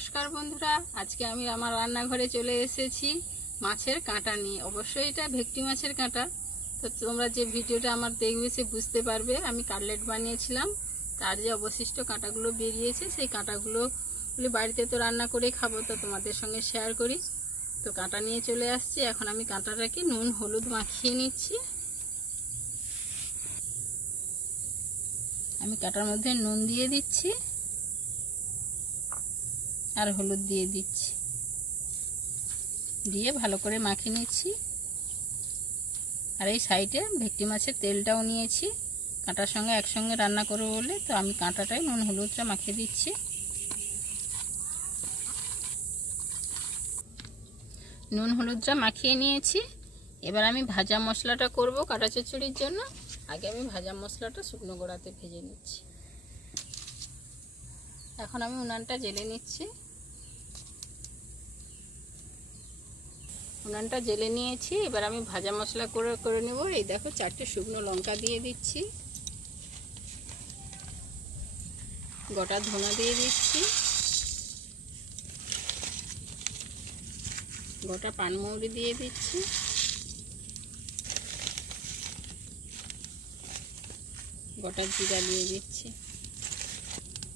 নমস্কার বন্ধুরা, আজকে আমি আমার রান্নাঘরে চলে এসেছি মাছের কাঁটা নিয়ে। অবশ্যই এটা ভেটকি মাছের কাঁটা। তো তোমরা যে ভিডিওটা আমার দেখবে সে বুঝতে পারবে আমি কাটলেট বানিয়েছিলাম, তার যে অবশিষ্ট কাঁটাগুলো বেরিয়েছে সেই কাঁটাগুলো বাড়িতে তো রান্না করে খাবো, তো তোমাদের সঙ্গে শেয়ার করি। তো কাঁটা নিয়ে চলে আসছি। এখন আমি কাঁটাটাকে নুন হলুদ মাখিয়ে নিচ্ছি। আমি কাঁটার মধ্যে নুন দিয়ে দিচ্ছি আর হলুদ দিয়ে দিচ্ছি, দিয়ে ভালো করে মাখিয়ে নিচ্ছি। আর এই সাইডে ভেটকি মাছের তেলটাও নিয়েছি, কাঁটার সঙ্গে একসঙ্গে রান্না করবো বলে, তো আমি কাঁটাটাই নুন হলুদটা মাখিয়ে দিচ্ছি। নুন হলুদটা মাখিয়ে নিয়েছি। এবার আমি ভাজা মশলাটা করব কাঁটা চচ্চড়ির জন্য। আগে আমি ভাজা মশলাটা শুকনো কড়াতে ভেজে নিচ্ছি। এখন আমি উনানটা জ্বেলে নিচ্ছি। উনানটা জ্বেলে নিয়েছি। এবার আমি ভাজা মশলা করে নেব। এই দেখো 4টে শুকনো লঙ্কা দিয়ে দিচ্ছি, গোটা ধনা দিয়ে দিচ্ছি, গোটা পানমৌরি দিয়ে দিচ্ছি, গোটা জিরা দিয়ে দিচ্ছি,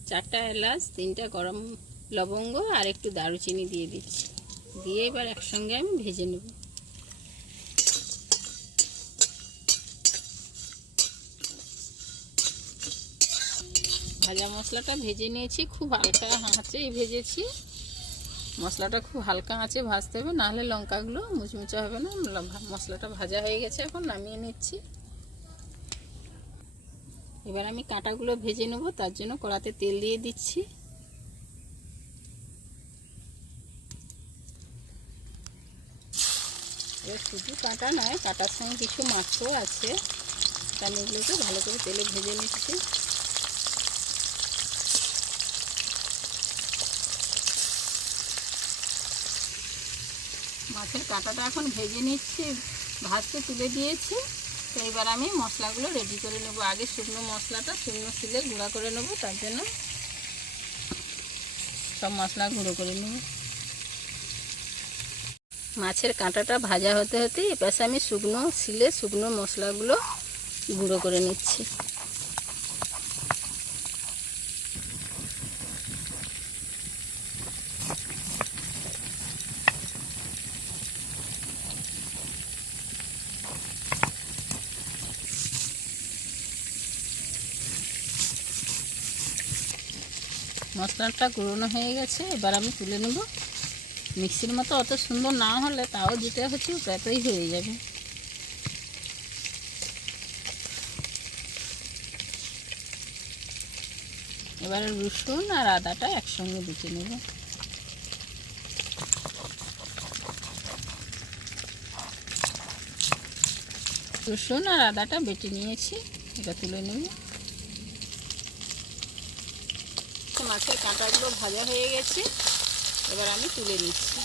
4টা এলাচ, 3টা গরম লবঙ্গ আর একটু দারুচিনি দিয়ে দিচ্ছি। দিয়ে এবার একসঙ্গে আমি ভেজে নেব। ভাজা মশলাটা ভেজে নিয়েছি, খুব হালকা আঁচেই ভেজেছি। মশলাটা খুব হালকা আঁচে ভাজতে হবে, নাহলে লঙ্কাগুলো মুচমুচে হবে না। মশলাটা ভাজা হয়ে গেছে, এখন নামিয়ে নিচ্ছি। এবার আমি কাঁটাগুলো ভেজে নেব, তার জন্য কড়াতে তেল দিয়ে দিচ্ছি। এবার শুধু কাঁটা নয়, কাঁটার সঙ্গে কিছু মাছও আছে, আমি এগুলোকে ভালো করে তেলে ভেজে নিচ্ছি। মাছের কাঁটাটা এখন ভেজে নিচ্ছি, ভাজতে তুলে দিয়েছি। তো এবার আমি মশলাগুলো রেডি করে নেব। আগে শুকনো মশলাটা শুকনো শিলে গুঁড়া করে নেব, তার জন্য সব মশলা গুঁড়ো করে নেব। মাছের কাঁটাটা ভাজা হতে হতে এপাশে আমি শুকনো শিলে শুকনো মশলাগুলো গুঁড়ো করে নিচ্ছি। মশলাটা গুঁড়োনো হয়ে গেছে, এবার আমি তুলে নেব। মিক্সির মতো অত সুন্দর না হলে তাও দিতে হচ্ছে, তাতেই হয়ে যাবে। এবারে রসুন আর আদাটা একসঙ্গে বেটে নেব। রসুন আর আদাটা বেটে নিয়েছি, এটা তুলে নেব। মাছের কাঁটাগুলো ভাজা হয়ে গেছে, এবার আমি তুলে নিচ্ছি।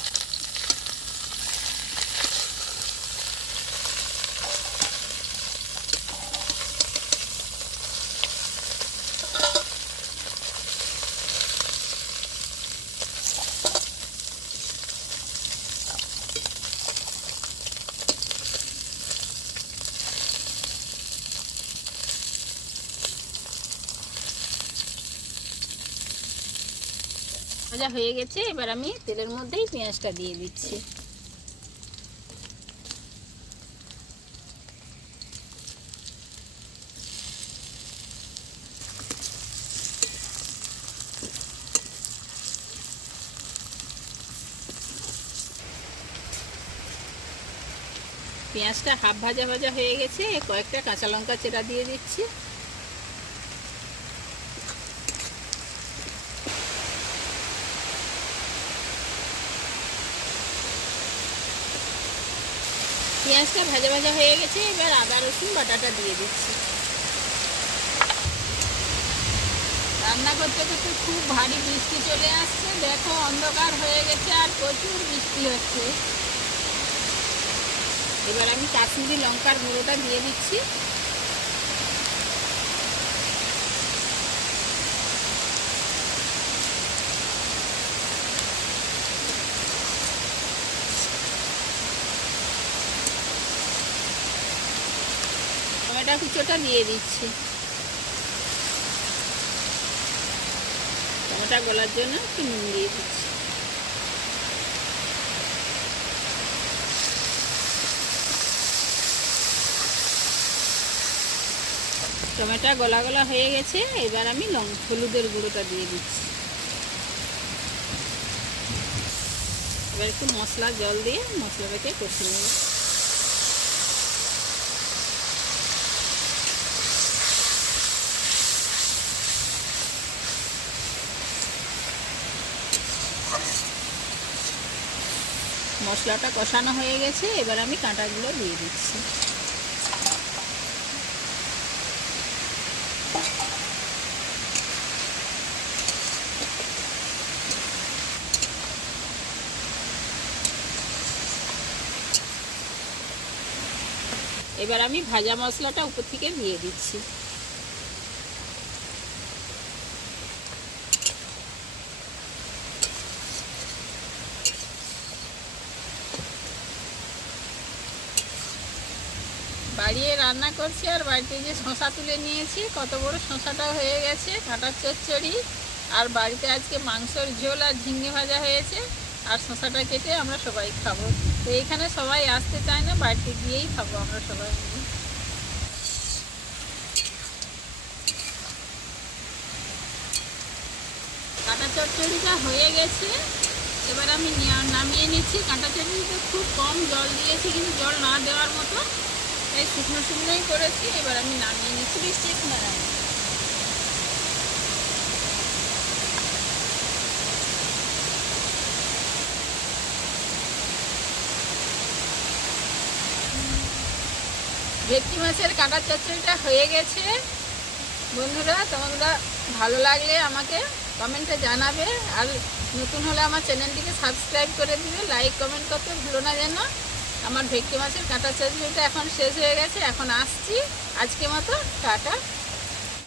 ভাজা হয়ে গেছে, এবার আমি তেলের মধ্যেই পেঁয়াজটা দিয়ে দিচ্ছি। পেঁয়াজটা হাফ ভাজা ভাজা হয়ে গেছে, কয়েকটা কাঁচা লঙ্কা চেরা দিয়ে দিচ্ছি। পেঁয়াজটা ভাজা ভাজা হয়ে গেছে, এবার আদা রসুন বাটাটা দিয়ে দিচ্ছি। রান্না করতে করতে খুব ভারী বৃষ্টি চলে আসছে, দেখো অন্ধকার হয়ে গেছে আর প্রচুর বৃষ্টি হচ্ছে। এবার আমি কাশ্মীরি লঙ্কার গুঁড়োটা দিয়ে দিচ্ছি। টমেটো কুচোটা দিয়ে দিচ্ছি। টমেটো গলার জন্য একটু নুন দিয়ে দিচ্ছি। টমেটো গলা গলা হয়ে গেছে, এবার আমি হলুদের গুঁড়োটা দিয়ে দিচ্ছি। এবার একটু মশলা জল দিয়ে মশলাটাকে কষে নেব। মশলাটা কষানো হয়ে গেছে, এবার আমি কাঁটাগুলো দিয়ে দিচ্ছি। এবার আমি ভাজা মশলাটা উপর থেকে দিয়ে দিচ্ছি। বাড়িয়ে রান্না করছি, আর বাড়িতে যে শশা তুলে নিয়েছি, কত বড় শশাটা হয়ে গেছে, কাঁটার চচ্চড়ি। আর বাড়িতে আজকে মাংসর ঝোল আর ঝিঙে ভাজা হয়েছে, আর শশাটা কেটে আমরা সবাই খাবো। তো এইখানে সবাই আসতে চায় না, বাড়িতে গিয়েই খাবো আমরা সবাই মিলে। কাঁটা চচ্চড়িটা হয়ে গেছে, এবার আমি নামিয়ে নিচ্ছি। কাঁটা চচ্চড়িতে খুব কম জল দিয়েছি, কিন্তু জল না দেওয়ার মতো, তাই শুকনো শুকনোই করেছি। এবার আমি নামিয়ে নিচ্ছি। বৃষ্টি ভেটকি মাছের কাঁটা চচ্চড়িটা হয়ে গেছে। বন্ধুরা, তোমরা ভালো লাগলে আমাকে কমেন্টে জানাবে, আর নতুন হলে আমার চ্যানেলটিকে সাবস্ক্রাইব করে দিবে, লাইক কমেন্ট করতে ভুলো না যেন। আমার ভেটকি মাছের কাঁটা চচ্চড়িটা এখন শেষ হয়ে গেছে, এখন আসছি। আজকে মতো টাটা।